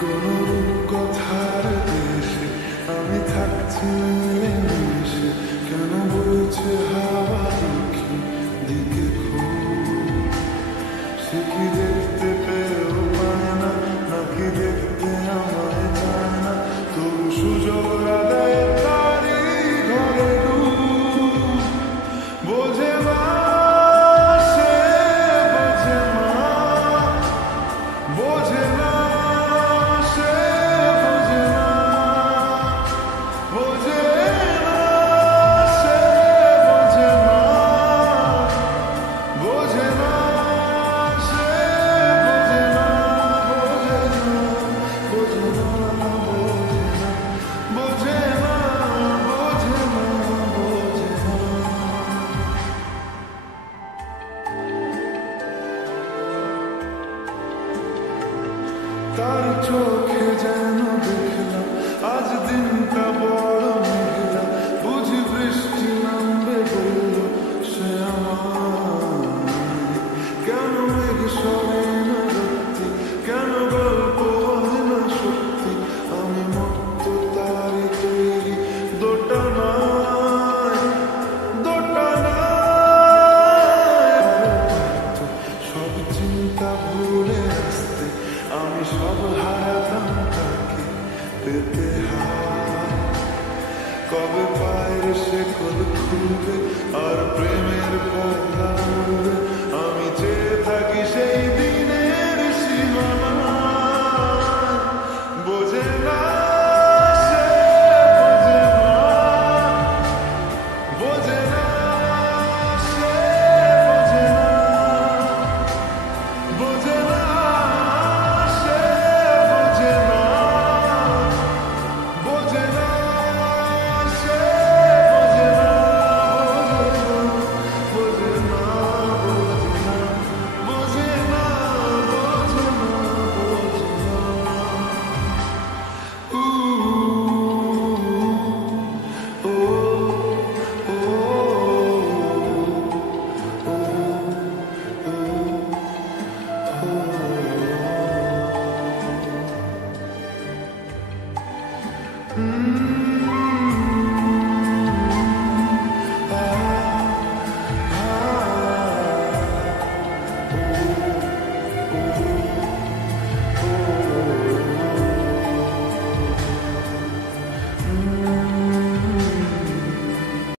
কোনো কথার দেশে আমি থাকছি মিলেমিশে, কেন বইছে হাওয়া দেখি দিকে খুব, সে কি দেখতে পেয়েও পায় না, নাকি দেখতে আমায় চায় না, তবু সুযোগ আদায় তারই ঘরে ডুব। বোঝে না সে, বোঝে না, বোঝে না সে, বোঝে না, বোঝে না সে, বোঝে না, বোঝে না সে, বোঝে না, বোঝে না, বোঝে না, বোঝে না, বোঝে না, বোঝে না, বোঝে না। তার চোখে যেন দেখলাম আজ দিনটা বড় মেঘলা, বুঝি বৃষ্টি নামবে বলল সে আমায়। কেন মেঘ সরে না সত্যি, কেন গল্প হয় না সত্যি, আমি মত্ত তারি তৈরি দোটানায়, দোটানায়। সব চিন্তা ভুলে আসতে আমি সব হারাতাম তাকে পেতে হায়। কবে পায়ের শেকল খুলবে আর প্রেমের পথা উড়বে, আমি চেয়ে থাকি সেই দিনের সীমানায়। বোঝে না সে, বোঝে না, বোঝে না সে, বোঝে না, বোঝে না সে, বোঝে না, বোঝে না সে, বোঝে না, বোঝে না, বোঝে না, বোঝে না, বোঝে না, বোঝে না। উ ও ও ও ও ও